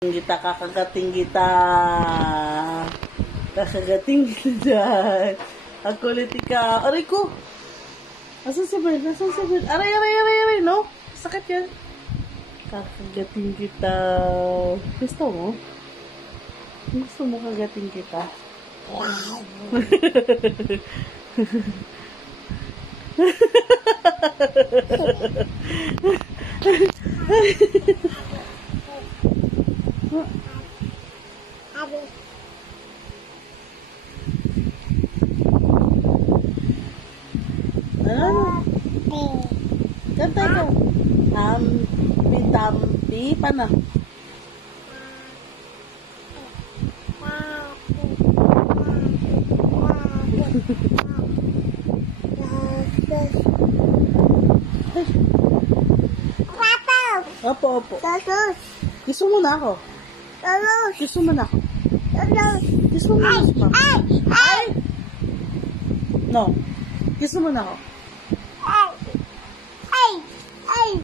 Kakagating kita. Kakagating kita dyan. Ang kulit ka. Aray ko. Asan si Bird? Asan si Bird? Aray, no? Sakit yan. Kakagating kita. Gusto mo? Gusto mo kagating kita? Ano? Kanta ka. Tampi pa na. Opo. Kiss mo na ako. Kiss mo na ako. Kiss mo na ako. Ay! No. Kiss mo na ako.